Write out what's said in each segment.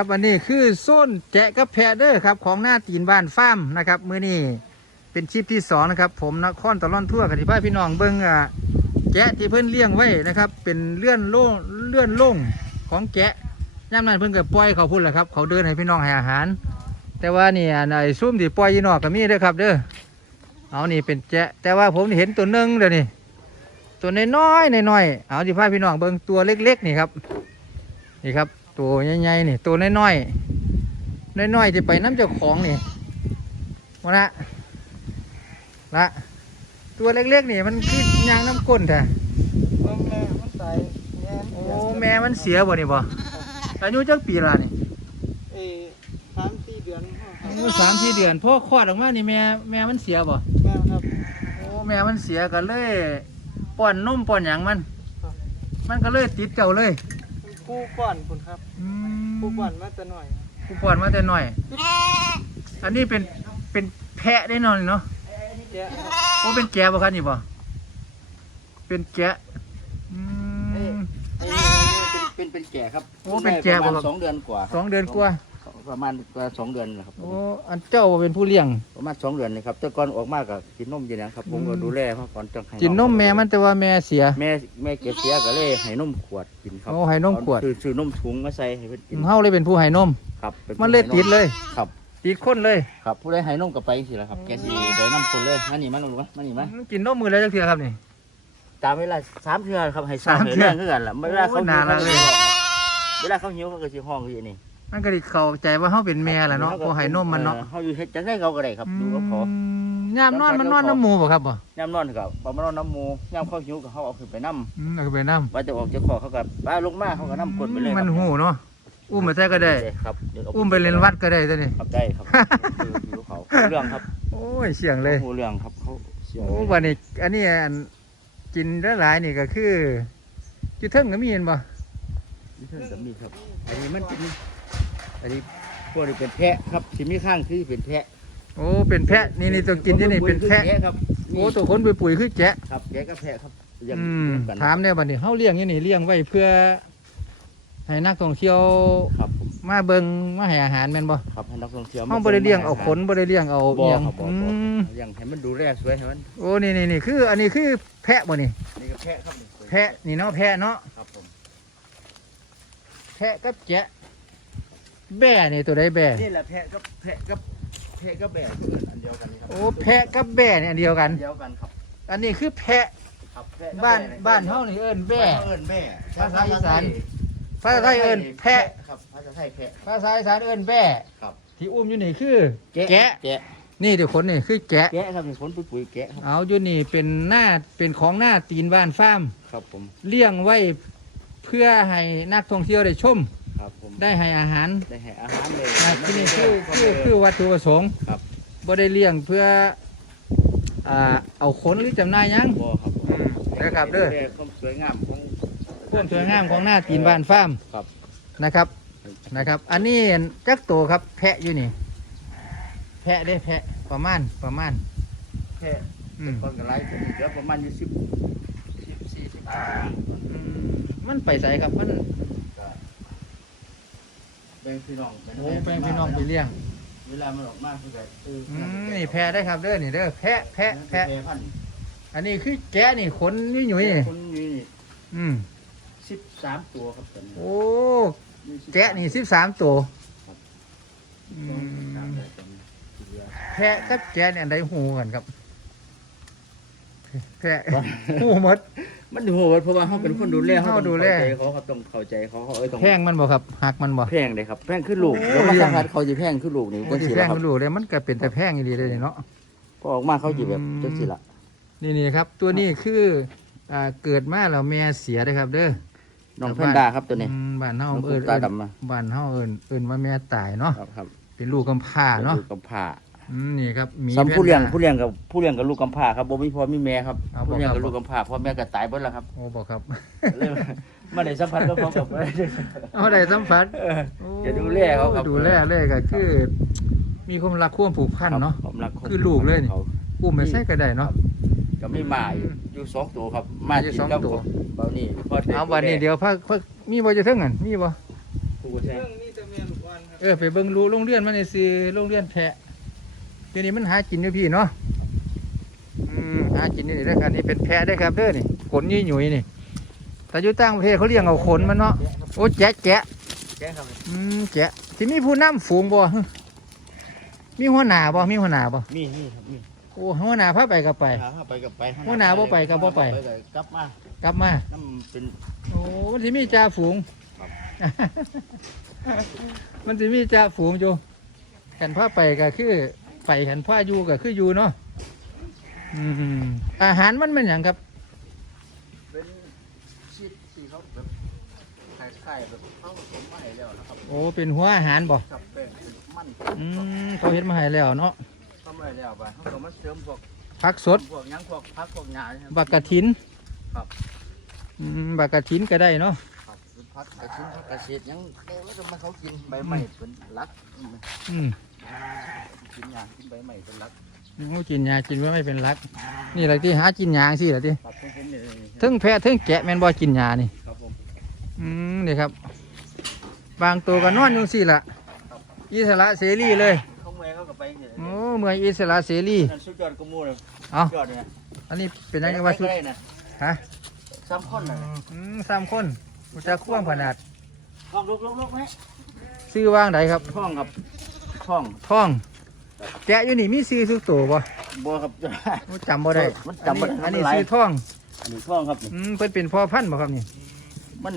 ครับอันนี้คือโซนแจะกับแพเด้อครับของหน้าตีนบ้านฟาร์มนะครับมือนี้เป็นชิปที่สองนะครับผมนครตะล่อนทั่วกับที่พ่พี่น้องเบิ้งอะแกะที่เพิ่นเลี้ยงไว้นะครับ เป็นเลื่อนโล่งเลื่อนโล่งของแกะย่ำนั้นเพิ่นก็ปล่อยเขาพุ่นแหละครับ เขาเดินให้พี่น้องให้อาหาร แต่ว่านี่นไอ้ซุ่มที่ปล่อยยีนอกก็มีเด้อครับ เด้อเอานี่เป็นแจะแต่ว่าผมเห็นตัวหนึงเดี๋ยวนี้ตัวน้อยๆน้อยๆเอาที่พ่พี่น้องเบิ้งตัวเล็ก ๆ นี่ครับนี่ครับ ตัวใหญ่ๆนี่ตัวน้อยๆน้อยๆที่ไปน้ำเจ้าของนี่มาละละตัวเล็กๆนี่มันคือยางน้ำก้นแท้มันแม่มันตายแม่โอ้แม่มันเสียบ่นี่บ่อายุจักปีละนี่เออสามสี่เดือนครับอายุสามสี่เดือนพ่อคลอดออกมานี่แม่แม่มันเสียบ่แม่ครับโอ้แม่มันเสียกันเลยป้อนนมป้อนหยังมันครับมันก็เลยติดเจ้าเลย มันกู้ก่อนคุณครับ อืมกู้ก่อนมาแต่หน่อยกูป้อนมาแต่น้อย อันนี้เป็นเป็นแพะได้นอนเนาะแกะครับโอ้เป็นแกะบ่ครับนี่บ่เป็นแกะอืม ไอ้นี่เป็นเป็นเป็นแก่ครับโอ้เป็นแก่ประบ่มาณครับ สองเดือนกว่าสองเดือนกว่า ประมาณประมาณสองเดือนนะครับ โอ้อันเจ้าเป็นผู้เลี้ยง ประมาณสองเดือนนี่ครับ แต่ก่อนออกมาก็กินนมอยู่นะครับ ผมก็อืมดูแลเขาก่อนจังให้กินนมแม่มันแต่ว่าแม่เสีย แม่แม่เก็บเสียก็เลยให้นมขวดกินครับโอ้ให้นมขวดคือซื้อนมถุงมาใส่ให้เพิ่นกินเฮาเลยเป็นผู้ให้นม ครับป็มันเลยติดเลย ครับ ติดคนเลยครับ ผู้ใดให้นมก็ไปสิละครับแกสิไปน้ำคนเลยมานี่มาหนูมามานี่มากินนมมือแล้วจักเทื่อครับนี่ ตามเวลาสามเทื่อครับให้สามให้เทื่อ เรื่องคือกันล่ะเวลาเขาโอ้นานแล้วเลย เวลาเขาหิวเขาก็สิห้องคืออันนี้ มันก็ดิเข้าใจว่าเฮาเป็นแม่แหละเนาะผู้ให้นมมันเนาะออเขาอยู่เฮ็ดจังไดเขาก็ได้ครับดูก็พอมยามนอนมันนอนน้ำหมูบ่ครับบ่ย่ำนอนกับปลามันนอนน้ำหมูย่ำเข้าหิวกับเขาเอาขึ้นไปน้อืมเอาไปน้ำว่าจะออกจากคอเขากับปลาลงมาเขาก็น้ำกดไปเลยำมันหูเนาะอุ้มไปใส่ก็ได้ ครับเดี๋ยวาอุ้มไปเล่นวัดก็ได้ตัวนี้ครับได้ครับคือคือเขาเรื่องครับโอ้ยเสียงเลยหูเรื่องครับเขาเสียงโอ้วันนี้อันนี้อันกินได้หลายนี่ก็คือจุดเทิงก็มีเห็นบ่ นี่เท่าจะมีครับอันนี้มันเป็น อันนี้พวกนี้เป็นแพะครับที่มีข้างคือเป็นแพะโอ้เป็นแพะนี่นี่ตัวกินที่นี่เป็นแพะครับโอ้ตัวคนไปปุ๋ยคือแกะครับแกะกับแพะครับยังอืมกันถามเนี่ยบัดนี้เฮาเลี้ยงอยู่นี่เลี้ยงไว้เพื่อให้นักท่องเที่ยวครับผมมาเบิ่งมาให้อาหารแม่นบ่ครับให้นักท่องเที่ยวเฮาบ่ได้เลี้ยงเอาขนบ่ได้เลี้ยงเอาบ่เอียงครับบ่อืบ่มเลี้ยงให้มันดูแลสวยให้มันโอ้นี่นี่นี่คืออันนี้คือแพะบ่นี่นี่ก็แพะครับนี่แพะนี่เนาะแพะเนาะครับผมแพะกับแกะ แบ่นี่ตัวใดแบ่นี่แหละแพะกับแพะกับแพะกับแบะอันเดียวกันนี่ครับโอ้แพะกับแบ่เนี่ยอันเดียวกันเดียวกันครับอันนี้คือแพะครับแพะกับบ้านแะบ้านเฮานี่เอิ้นแบ่ บ้านเอิ้นแบ่ภาษาอีสาน ภาษาไทยเอิ้นแพะ ครับภาษาไทยแพะ ภาษาอีสานเอิ้นแบ่ครับ ที่อุ้มอยู่นี่คือ แกะ แกะนี่เดี๋ยวคนนี่คือแกะ แกะครับมีผลปุ๋ยปุ๋ยแกะครับเอาอยู่นี่เป็นหน้าเป็นของหน้าตีนบ้านฟาร์มครับผม เลี้ยงไว้เพื่อให้นักท่องเที่ยวได้ชม ครับผมได้ให้อาหารได้ให้อาหารเลยนะที่นี่คือไม่คือได้คือวัตถุประสงค์ครับบ่ได้เลี้ยงเพื่ออ่าเอาขนหรือจำหน่ายหยัง บ่ครับอืมนะครับเด้อดูแลความสวยงามของความสวยงามของหน้าตีนบ้านฟาร์มครับนะครับนะครับ อันนี้จักโตวครับแพะอยู่นี่ แพะได้แพะประมาณประมาณแพะอืมต้นกระไรตัวนี้เหลือประมาณยี่สิบสิบสี่สิบห้าอืมมันไปใส่ครับมัน แบ่งพี่น้องโอ้แปลงพี่น้องไปเลี้ยงเวลามันออกมาคือแบบคืออืมนี่แพะได้ครับเด้อนี่เด้อแพะแพะแพะแพะพันธุ์อันนี้คือแกะนี่ขนนี่หนุ่ยนี่คนนี้อืมสิบสามตัวครับตอนนี้โอ้แกะนี่สิบสามตัวอืสามมตัวตอนนี้เหลือ แพะกับแกะเนี่ยอันใดหูกันครับ แพะ หูหมด มันโหดเพราะว่าเขาเป็นคนดูแลเขาดูแลเขาเขาต้องเข้าใจเขาเขาเอ้ยต้องแพงมันบ่ครับหักมันบ่แพงเลยครับแพงขึ้นลูกโอ้เดี๋ยวมาเลี้ยสังมผัสเขาจะแพงขึ้นลูกนี่โอ้จังที่สิแพละงครับมันดูเลยมันก็เป็นแต่แพงอยู่ดีเลยเนาะพอออกมาเขาจะแบบอืมจังสิละนี่นี่ครับ ตัวนี้คืออ่าเกิดมาแล้วแม่เสียนะครับ เด้อน้องแพนด้าครับตัวนี้อืมบ้านเฮาน้องเอิ้นตาเอิ้นดำมาบ้านเฮาเอิ้นเอิ้นว่าแม่ตายเนาะครับครับเป็นลูกกำพร้าเนาะ ลูกกำพร้า อืมนี่ครับมีซ้ำผู้เลี้ยงแพนด้าผู้เลี้ยงกับผู้เลี้ยงกับลูกกำพร้าครับบ่มีพ่อมีแม่ครับเอาบ่ผู้เลี้ยงครับกับลูกกำพร้าพ่อแม่ก็ตายเบิดแล้วครับโอ้บอกครับเลยมาได้สัมผัสกับเขากับเอาได้สัมผัสเออโอ้จะดูแลเขาครับดูแลเลยก็คือ มีความรักความผูกพันเนาะผมรักขงคือลูกเลยนี่ขาอุ้มไปใส่ก็ได้เนาะก็มีหมาอยู่อยู่สองตัวครับหมาอยู่กินสองกับตัวเบานี่พอได้เอาวันนี้เดี๋ยวพักพักมีบ่จะเท่งกันมีบ่ผู้แทเรื่องงนี้จะเมียนวันครับเออไปเบิ่งรูโรงเรียนมันนี่สิโรงเรียนแพะเดี๋ยวนี้มันหากินอยู่พี่เนาะอืมหากินอยู่นี่เด้อครับนี่เป็นแพะได้อครับเด้อนี่ขนยี่หยุ่ยนี่แต่อยู่ต่างประเทศเขาเลี้ยงเอาขนมันเนาะโอ้แจ๊ะแจ๊ะแกครับอืมแจ๊ะที่มีผู้นำฝูงบ่ฮึมีหัวหน้าบ่มีหัวหน้าบ่มีมีครับมีโอ้หัวหน้าพาไปก็ไปหาเข้าไปกับไปหัวหน้าบ่ไปก็บ่ไปกลับมากลับมาน้ำเป็นโอ้มันสิมีจ่าฝูงมันสิมีจ่าฝูงอยู่ขันพาไปก็คือ ไปขันพาอยู่ก็คืออยู่เนาะอืมอาหารมันเป็นอย่างครับ เป็นชีสที่เขาแบบคล้ายๆแบบเขาผสมมาให้แล้วนะครับโอ้เป็นหัวอาหารบ่กับแป้งเป็นมันอืมเขาเฮ็ดมาให้แล้วเนาะทำอะไรแล้วไปเขาก็มาเสริมพวกผักสดพวกหยังพวกพักพวกหญ้าเนี่ย บักกะถินครับ อืมบักกะถินก็ได้เนาะครับพักกระชิ้นพักกระเศษหยังแต่ว่าจะมาเขากินใบไม้เป็นหลักอืม กินหญ้ากินใบไม้เป็นหลักโอ้กินยากินไว้ไม่เป็นรัก นี่แหละที่หากินยาสิแหละที่ครับผมผมเนี่ยทึ่งแพะทึ่งแกะแม่นบ่กินยานี่ ครับผมอืมนี่ครับ บางตัวก็นอนอยู่สิล่ะอิสระเสรีเลยเขาเมื่อยเขาก็ไปเนี่ยโอ้เมื่อยอิสระเสรีนั่นสุดยอดกว่าหมูเลยเอายอดเนี่ยอันนี้เป็นยังไงวะชุดไปนะฮะสามคนน่ะอืมสามคนกูจะควงขนาดห้องลุกลุกลุกไหมซื้อว่างไดครับห้องครับ ห้องท่อง แกะอยู่นี่มีซื้อทุกตัวบ่บัวครับโอ้จำบ่ได้มันจำบ่ได้อันนี้มันหลายซื้อท่องอันนี้ห้องครับนี่อืมเพิ่นเป็นพ่อพันธุ์บ่ครับนี่มัน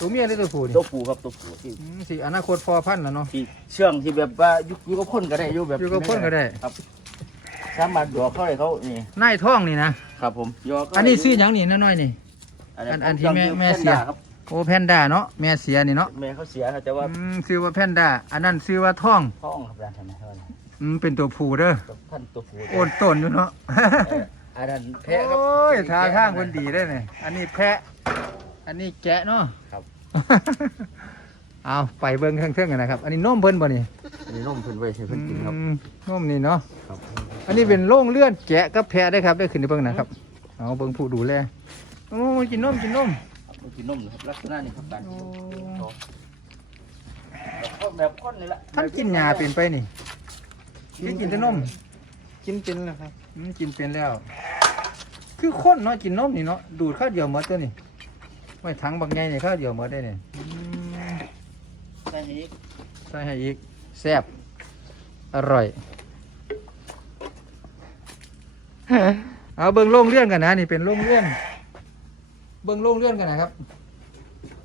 ตัวเมียหรือตัวผู้นี่ตัวผูครับตัวผูที่อืมสิอนาคตพ่อพันธุ์แล้วเนาะ ที่เชื่องที่แบบว่าอยู่อยู่กับคนก็ได้อยู่แบบอยู่กับคนก็ได้ ครับสามารถหยอกเขาเลยเขานี่นายท่องนี่นะครับผมหยอกเขาอันนี้ซื้อหยังนี่น้อยๆนี่ อันนี้อันอันผมที่แม่จำแม่พิ่นเสียด่าครับ โอ้แพนด้าเนาะแม่เสียนี่เนาะแม่เขาเสียเขาจะว่าอืมซื้อว่าแพนด้าอันนั้นซื้อว่าท่องห้องครับร้านทำไมเขาเนี่ยอืมเป็นตัวผู้เด้อท่านตัวผูโอนต้นอยู่เนาะ เอออันนั้นแพะครับ โอ้ยท่าทางคนดีได้เนี่ยอันนี้แพะ อันนี้แกะเนาะครับ เอาไปเบิ้งเครื่องๆกันนะครับ อันนี้นมเพิ่นบ่นี่อันนี้นมเพิ่นไว้ให้เพิ่นกินครับ อืมนมนี่เนาะ ครับ อันนี้เป็นโรงเลื่อนแกะกับแพะได้ครับได้ขึ้นในเบิ้งนะครับ เอาเบิ้งผู้ดูแล โอ้กินนมกินนม มันกินนมนะครับลักษณะนี้ครับการโอ้แบบแบบคนนี่แหละท่านกินยาเป็นไปนี่ไม่กินแต่นมกินเป็นแล้วครับอืมกินเป็นแล้ว คือคนเนาะกินนมนี่เนาะดูดข้าวเดียวหมดตัวนี่ไว้ถังบางไงนี่ข้าวเดียวหมดได้เนี่ยอืมใช่นี้ใส่ให้อีกแซ่บอร่อยเอาเบิ้งโล่งเลื่อนกันนะนี่เป็นโล่งเลื่อน เบิ้งโล่งเลื่อนกันนะครับ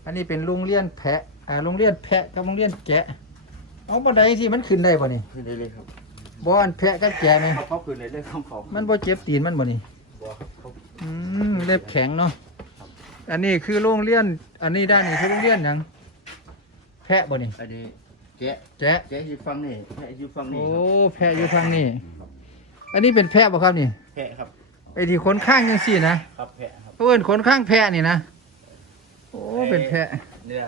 อันนี้เป็นโรงเรียนแพะ อ่าโรงเรียนแพะกับโรงเรียนแกะ เอาบันไดที่มันขึ้นได้ป่ะนี่คือได้เลยครับบอนแพะกับแกะไหมเขาเขาคือเลยเรื่องของเขามันบ่เจ็บตีนมันบ่นี่บ่ครับเขาอืมเล็บแข็งเนาะ อันนี้คือโรงเรียนอันนี้ด้านนี้คือโรงเรียนหยังแพะบ่นี่ อันนี้แกะแกะ แกะอยู่ฝั่งนี้แกะอยู่ฝั่งนี้โอ้ ครับแพะอยู่ทางนี้ อันนี้เป็นแพะบ่ครับนี่แกะครับไอ้ที่ขนข้างยังสี่นะ ครับแกะครับ เพื่อนขนข้างแพะนี่นะ โอ้เป็นแพะ เนี่ย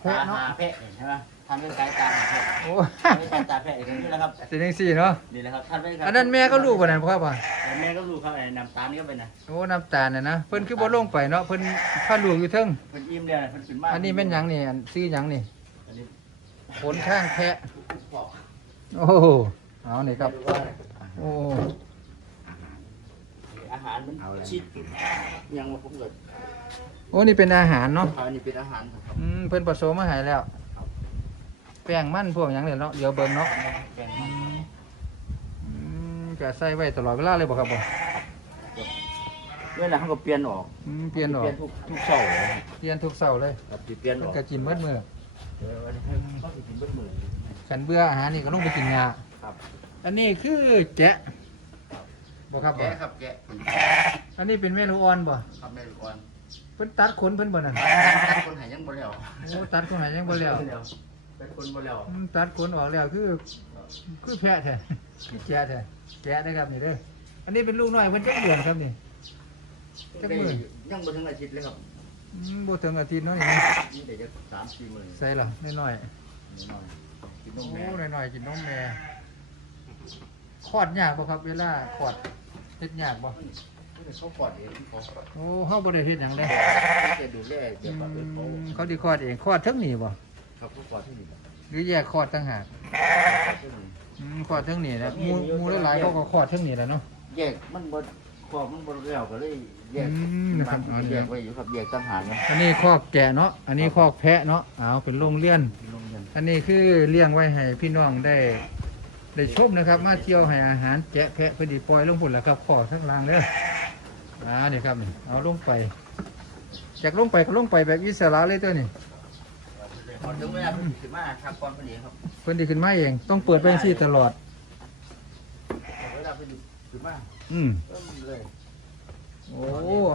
แพะเนาะตหแพะใช่ไหมทำด้วยสายตาของแพะโอ้ไม่ใช่ตาแพะอย่างนี้แหละครับเป็นยังสี่เนาะ นี่แหละครับท่านไม่ครับอันนั้นแม่ก็ลูกบ่นั่นครับว่ะแม่ก็ลูกครับไอ้น้ำตาลนี่ก็เป็นนะโอ้น้ำตาลน่ะนะ เพิ่นคือบ่ลงไปเนาะ เพิ่นพาลูกอยู่เทิงเป็นอิ่มเนี่ยเป็นขึ้นมากอันนี้แม่นหยังนี่อันซื้อหยังนี่ อันนี้ขนข้างแพะบอกโอ้โหเอานี่ครับ โอ้อา หารมันชิดยังมาผมเกิดโอ้นี่เป็นอาหารเนาะอันนี้เป็นอาหารครับอืมเพิ่นผสมมาให้แล้ว แป้งมันพวกหยังเนี่ยเนาะเดี๋ยวเบิ่งเนาะแกงมันอืมก็ใส่ไว้ตลอดเวลาเลยบ่ครับบ่เวลาเขาก็เปลี่ยนออกอืมเปลี่ยนออกเปลี่ยนทุกทุกเสาร์เปลี่ยนทุกเช้าเลยครับสิเปลี่ยนอเพิ่นอกก็กินเบิดมื้อเอออันนี้เขาสิกินเบิดมือ ขันเบื่ออาหารนี่ก็ลงไปกินยาครับ อันนี้คือแกะ บ่ครับบ่แกะครับแกะอันนี้เป็นเมลูออนบ่ครับแม่ลูกอ่อนตพิ่นตัดขนเพิ่นบ่นั่นคนหายยังบ่แล้วโอ้ตัดขนหายยังบ่แล้วเป็นคนบ่แล้วอืมตัดขนออกแล้วคือ คือแพะแท้แกะแท้แกะนะครับนี่เด้ออันนี้เป็นลูกน้อยเพิ่นจักเดือนครับนี่จักมื้อยังบ่ถึงอาทิตย์เลยครับอืมบ่ถึงอาทิตย์เนาะนี่นี่ได้จักสามสี่มื้อใส่ล่ะน้อยน้อยๆกินๆนโอ้มแม่น้อยๆกินนมแม่คลอดยากบ่ครับเวลาคลอด เฮ็ดยากบ่เขากอดเองเขาโอ้เฮาบ่ได้เฮ็ดหยังเลยจะดูแลเดี๋ยวแบบเขาเขาดีคลอดเองคลอดทั้งนี้บ่ครับเขากอดที่นี่หรือแยกคลอดต่างหากอืมคลอดทั้งนี้นะหมูหมูหลายๆเขาก็คลอดทั้งนี้แหล้วเนาะ แยกมันบ่คอมันบ่แล้วก็เลยแยกอืมนะครับ มันแยกไว้อยู่ครับแยกต่างหากนะอันนี้คอกแกะเนาะ อันนี้คอกแพะเนาะเอาเป็นโรงเลี้ยน โรงเรียนอันนี้คือเลี้ยงไว้ให้พี่น้องได้ ได้ชมนะครับ มาเที่ยวให้อาหารแกะแพะเพื่อดีปล่อยลงพุ่นแหล้วครับขอทั้งล่างเด้ออ่านี่ครับนี่เอาลงไปจากลงไปก็ลงไปแบบอิสระเลยตัวนี่พอถึงเวลาเพิ่นสิมาทักก่อนพอดีครับเพิ่นดีขึ้นมาเองต้องเปิดไปที่ตลอดเวลาเพิ่นสิมาอืม เริ่มเลยโอ้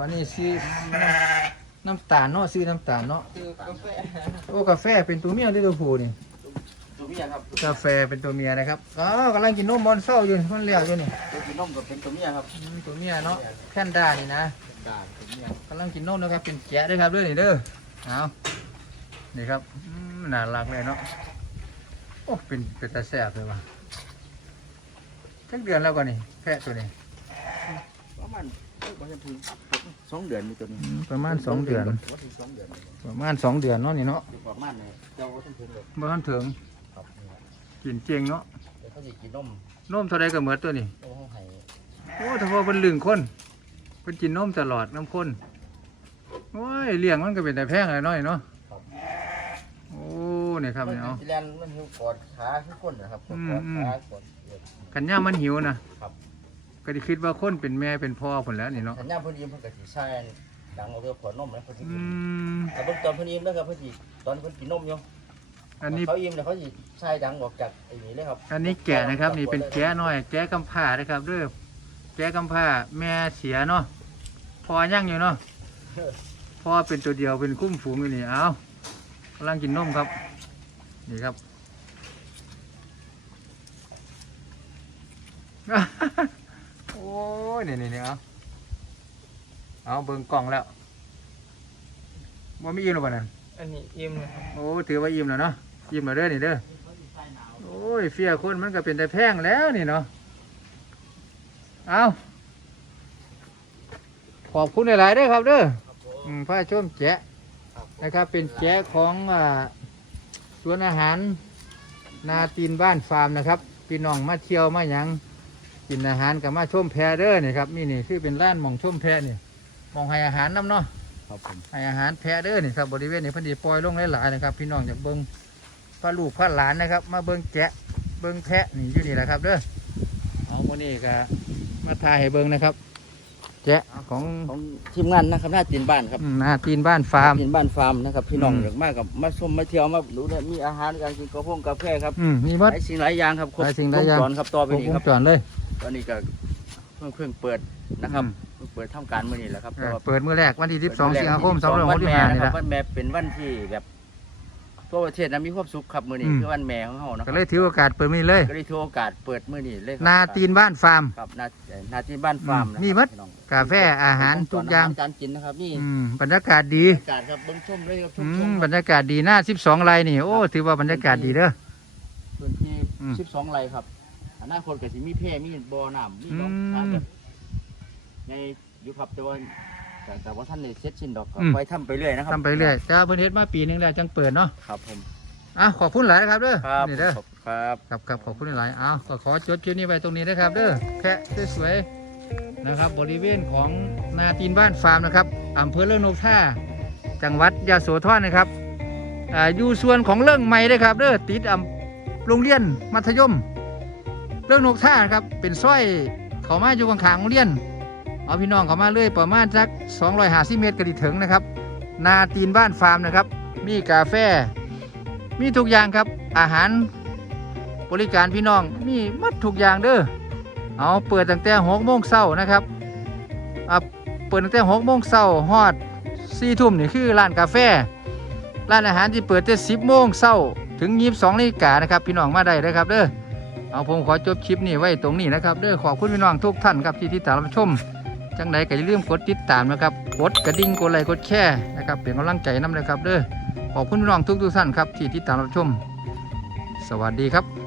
อันนี้ซีน้ำตาลเนาะซีน้ำตาลเนาะ คือกาแฟ โอ้กาแฟเป็นตัวเมียหรือตัวผู้นี่ ตัวเมียครับกาแฟเป็นตัวเมียนะครับอ๋อกำลังกินนมบอลเศร้าอยู่นี่มันเลี้ยวอยู่นี่ตัวกินนมก็เป็นตัวเมียครับอืมตัวเมียเนาะแพนด้านี่นะกาตัวเมียกำลังกินนมนะครับเป็นแกะด้วยครับด้วยนี่เด้อเอานี่ครับอืมน่ารักเลยเนาะโอ้เป็นเป็นตาแซ่บเลยว่ะทั้งเดือนแล้วก่อนนี่แพะตัวนี้ประมาณบ่ถึงสองเดือนมีตัวนี้อืมประมาณสองเดือน บ่ถึงสองเดือนประมาณสองเดือนเนาะนี่เนาะประมาณนี้เจ้าบ่ถึงถึงเลยเมื่อทันถึงครับ กินเจงเนาะเดี๋ยวเขาสิกินนมนมเท่าไรก็เหมือนตัวนี้ โอ้ให้โอ้แต่พอเป็นลึงคนเป็นกินนมตลอดน้ำข้นโอ้ยเลี้ยงมันก็เป็นแต่แพงเลยน้อยเนาะโอ้นี่ครับนี่เอาสิแลนมันหิวกอดขาทุกคนนะครับกอดอืมอืมขากอดเอ็ดกันย่ามมันหิวนะครับ ก็ได้คิดว่าคนเป็นแม่เป็นพ่อผลแล้วนี่เนาะสัญญาณเพิ่นยิ้มเพิ่นก็สิใช้ดังเอาเรื่องขวดนมแล้วเพิ่นสิอืกินมแต่เบิ่งตอนเพิ่นยิ้มแล้วครับเพิ่นสิตอนเพิ่นกินนมอยู่ อันนี้ เขายิ้มแล้วเขาสิใช้ดังออกจากไอ้นี่เลยครับอันนี้แกะนะครับ นี่เป็นแกะน้อย แกะกำพร้านะครับเด้อแกะกำพร้าแม่เสียเนาะพอยั่งอยู่เนาะพ่อเป็นตัวเดียวเป็นคุ้มฝูงอยู่นี่เอากำลังกินนมครับ นี่ครับ โอ้ยนี่นี่นี่เอาเอาเบิ่งกล่องแล้วว่ามีอิ่มหรือเปล่านั่นอันนี้อิ่มนะครับโอ้ถือว่าอิ่มแล้วเนาะ อิ่มแล้วเด้อนี่เด้อโอ้ยเฟียคนมันก็เป็นแต่แพงแล้วนี่เนาะเอาขอบคุณหลายๆเด้อครับเด้ออืมผ้าช่วมแกะนะครับ เป็นแกะของอ่าสวนอาหาร นาตีนบ้านฟาร์มนะครับพี่น้องมาเที่ยวมาหยังกินอาหารกับมาชมแพเด้อนี่ครับนี่นี่คือเป็นร้านหมองชมแพนี่หมองให้อาหารน้ำเนาะครับผมให้อาหารแพะเด้อนี่ครับบริเวณนี้เพันธีปล่อยลงหลายๆนะครับ พี่น้องอยากเบิ้ง พาลูกพาหลานนะครับ มาเบิ้งแกะเบิ้งแพะนี่อยู่นี่แหละครับเด้อเอาโมนี่ก็มาถ่ายให้เบิ้งนะครับ แกะของของทีมงานนะครับหน้าตีนบ้านครับอืมนาตีนบ้านฟาร์ม ตีนบ้านฟาร์มนะครับพี่น้องอืม อยากมากับมาชมมาเที่ยวมาดูเนี่ยมีอาหารการกินกาแฟกาแฟครับอืมมีหบัดลายสิ่งหลายอย่างครับครบหลายสิ่งหลายอย่างวงจรครับต่อไปครบนี้วคงรับจรเลยตอนนี้ก็เพิ่งเพิ่งเปิดนะครับอืมเพิ่งเปิดทำการมื้อนี้แหละครับอ่า เปิดมือแรกวันที่ 12 สิงหาคมวัน2565แม่นี่นะคแหรับละ วันแม่เป็นวันที่แบบ ทั่วประเทศนะมีความสุขครับมื้อนี้อืม คือวันแม่ของเฮานะคก็รับเลยถือโอกาสเปิดมือนี้เลย ก็ได้ถือโอกาสเปิดมื้อนี้เลยครับนาตีนบ้านฟาร์ม ครับนานาตีนบ้านฟาร์มอืมนะครับมีมัดพี่น้องกาแฟอาหารทุกอย่างการกินนะครับนี่อืมบรรยากาศดีบรรยากาศครับเบิ่งชมเลยครับชอืมชมมบรรยากาศดีหน้า12ไร่นี่โอ้ถือว่าบรรยากาศดีเด้อ พื้นที่ อืม12 ไร่ครับอนาคตก็สิมีแพร่มีบ่อน้ำมีหนองอืม ทางแบบในอยู่ครับแต่ว่า แต่แต่ว่าท่านได้เสร็จสิ้นดอกก็อืมไปทำไปเรื่อยนะครับทำไปเรื่อยจ้าเพิ่นเฮ็ดมาปีหนึงแล้วจังเปิดเนาะครับผมอะขอบคุณหลายนะครับเด้อครับนี่เด้อขอบครับ ครับครับขอบคุณหลายอ้าวก็ขอจดคลิปนี้ไว้ตรงนี้นะครับ เด้อแพะสวยๆนะครับ บริเวณของนาตีนบ้านฟาร์มนะครับอำเภอเรื่องนกท่าจังหวัดยะโสธรนะครับอ่าอยู่ส่วนของเรื่องใหม่เลยครับ เด้อติดอำโรงเรียนมัธยมเรื่องนกท่านะครับเป็นสร้อยเขามาอยู่ข้างๆโรงเรียน เอาพี่น้องเขามาเลยประมาณสัก250 เมตรก็ไดีถึงนะครับ นาตีนบ้านฟาร์มนะครับ มีกาแฟ มีทุกอย่างครับ อาหารบริการพี่น้องมีมัดทุกอย่างเด้อเอาเปิดตั้งแต่หกโมงเช้านะครับอะเปิดตั้งแต่หกโมงเช้าฮอดสี่ทุ่มนี่คือร้านกาแฟ ร้านอาหารที่เปิดแต่สิบโมงเช้าถึงยี่สิบสองนาฬิกานะครับ พี่น้องมาได้เลยครับเด้อเอาผมขอจบคลิปนี้ไว้ตรงนี้นะครับเด้อขอบคุณพี่น้องทุกท่านครับที่ติดตามรับชม จังไดก็อย่าลืมกดติดตามนะครับกดกระดิ่งกดไลค์กดแชร์นะครับเป็นกำลังใจนำเลยครับเด้อขอบคุณพี่น้องทุกทุกท่านครับที่ติดตามรับชม สวัสดีครับ